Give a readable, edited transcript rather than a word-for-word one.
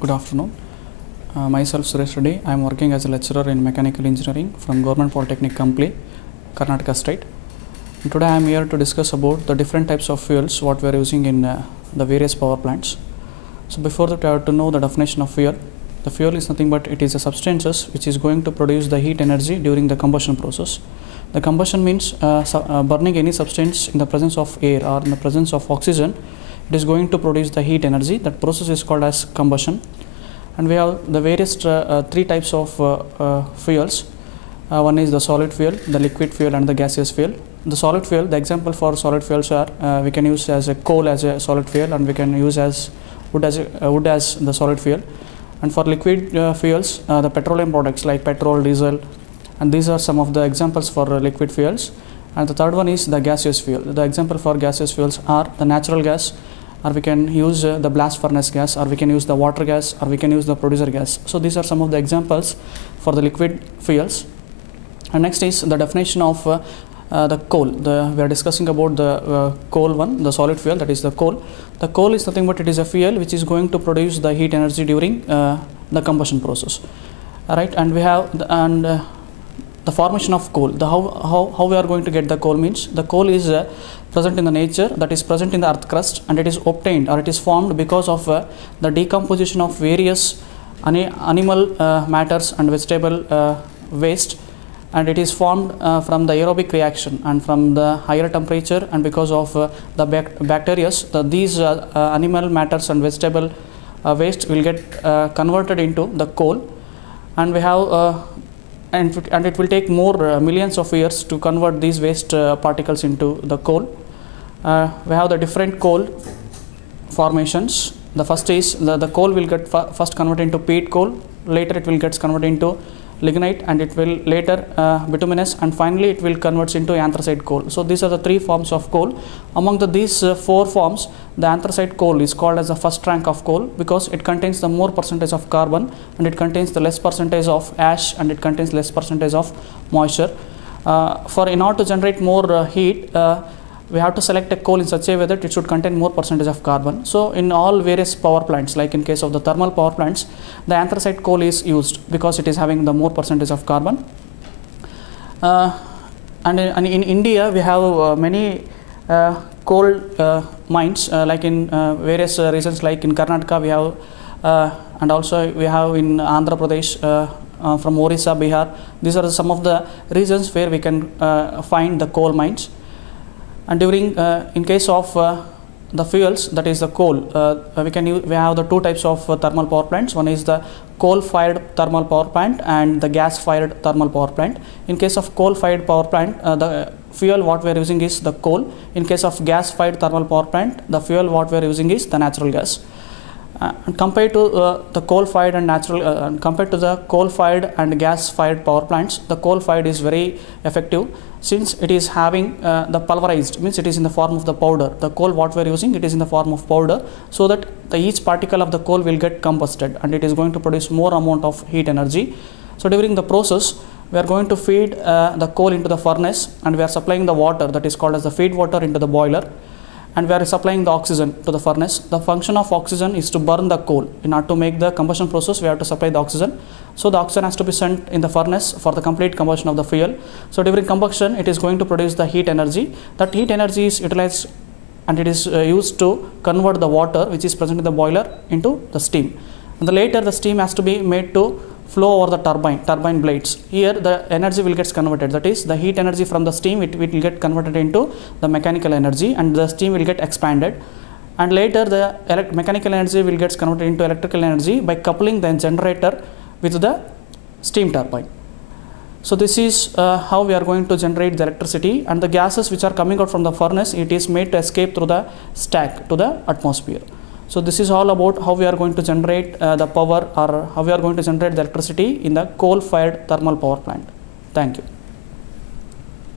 Good afternoon. Myself Suresh Reddy. I am working as a lecturer in mechanical engineering from Government Polytechnic Company, Karnataka State. And today I am here to discuss about the different types of fuels what we are using in the various power plants. So before that, I have to know the definition of fuel. The fuel is nothing but it is a substances which is going to produce the heat energy during the combustion process. The combustion means burning any substance in the presence of air or in the presence of oxygen. It is going to produce the heat energy. That process is called as combustion. And we have the various three types of fuels. One is the solid fuel, the liquid fuel, and the gaseous fuel. The solid fuel, the example for solid fuels are we can use as a coal as a solid fuel, and we can use as wood as the solid fuel. And for liquid fuels, the petroleum products like petrol, diesel, and these are some of the examples for liquid fuels. And the third one is the gaseous fuel. The example for gaseous fuels are the natural gas, or we can use the blast furnace gas, or we can use the water gas, or we can use the producer gas. So these are some of the examples for the liquid fuels. And next is the definition of the coal. We are discussing about the coal one, the solid fuel, that is the coal. The coal is nothing but it is a fuel which is going to produce the heat energy during the combustion process. Alright, and we have the formation of coal. How we are going to get the coal means the coal is present in the nature, that is present in the earth crust, and it is obtained or it is formed because of the decomposition of various animal matters and vegetable waste, and it is formed from the aerobic reaction and from the higher temperature, and because of the bacteria, these animal matters and vegetable waste will get converted into the coal. And we have and it will take more millions of years to convert these waste particles into the coal. We have the different coal formations. The first is the coal will get first converted into peat coal, later it will get converted into lignite, and it will later bituminous, and finally it will convert into anthracite coal. So these are the three forms of coal. Among these four forms, the anthracite coal is called as the first rank of coal because it contains the more percentage of carbon, and it contains the less percentage of ash, and it contains less percentage of moisture. In order to generate more heat, we have to select a coal in such a way that it should contain more percentage of carbon. So in all various power plants, like in case of the thermal power plants, the anthracite coal is used because it is having the more percentage of carbon. And in India, we have many coal mines, like in various regions, like in Karnataka we have, and also we have in Andhra Pradesh, from Orissa, Bihar. These are some of the regions where we can find the coal mines. And during in case of the fuels, that is the coal, we have the two types of thermal power plants. One is the coal-fired thermal power plant and the gas-fired thermal power plant. In case of coal-fired power plant, the fuel what we are using is the coal. In case of gas-fired thermal power plant, the fuel what we are using is the natural gas. And compared to the coal-fired and compared to the coal-fired and gas-fired power plants, the coal-fired is very effective since it is having the pulverized, means it is in the form of the powder. The coal what we are using, it is in the form of powder, so that each particle of the coal will get combusted, and it is going to produce more amount of heat energy. So during the process, we are going to feed the coal into the furnace, and we are supplying the water, that is called as the feed water, into the boiler, and we are supplying the oxygen to the furnace. The function of oxygen is to burn the coal. In order to make the combustion process, we have to supply the oxygen. So the oxygen has to be sent in the furnace for the complete combustion of the fuel. So during combustion, it is going to produce the heat energy. That heat energy is utilized, and it is used to convert the water which is present in the boiler into the steam. And later the steam has to be made to flow over the turbine blades. Here the energy will get converted, that is the heat energy from the steam, it will get converted into the mechanical energy, and the steam will get expanded, and later the mechanical energy will get converted into electrical energy by coupling the generator with the steam turbine. So this is how we are going to generate the electricity, and the gases which are coming out from the furnace, it is made to escape through the stack to the atmosphere. So this is all about how we are going to generate the power, or how we are going to generate the electricity in the coal-fired thermal power plant. Thank you.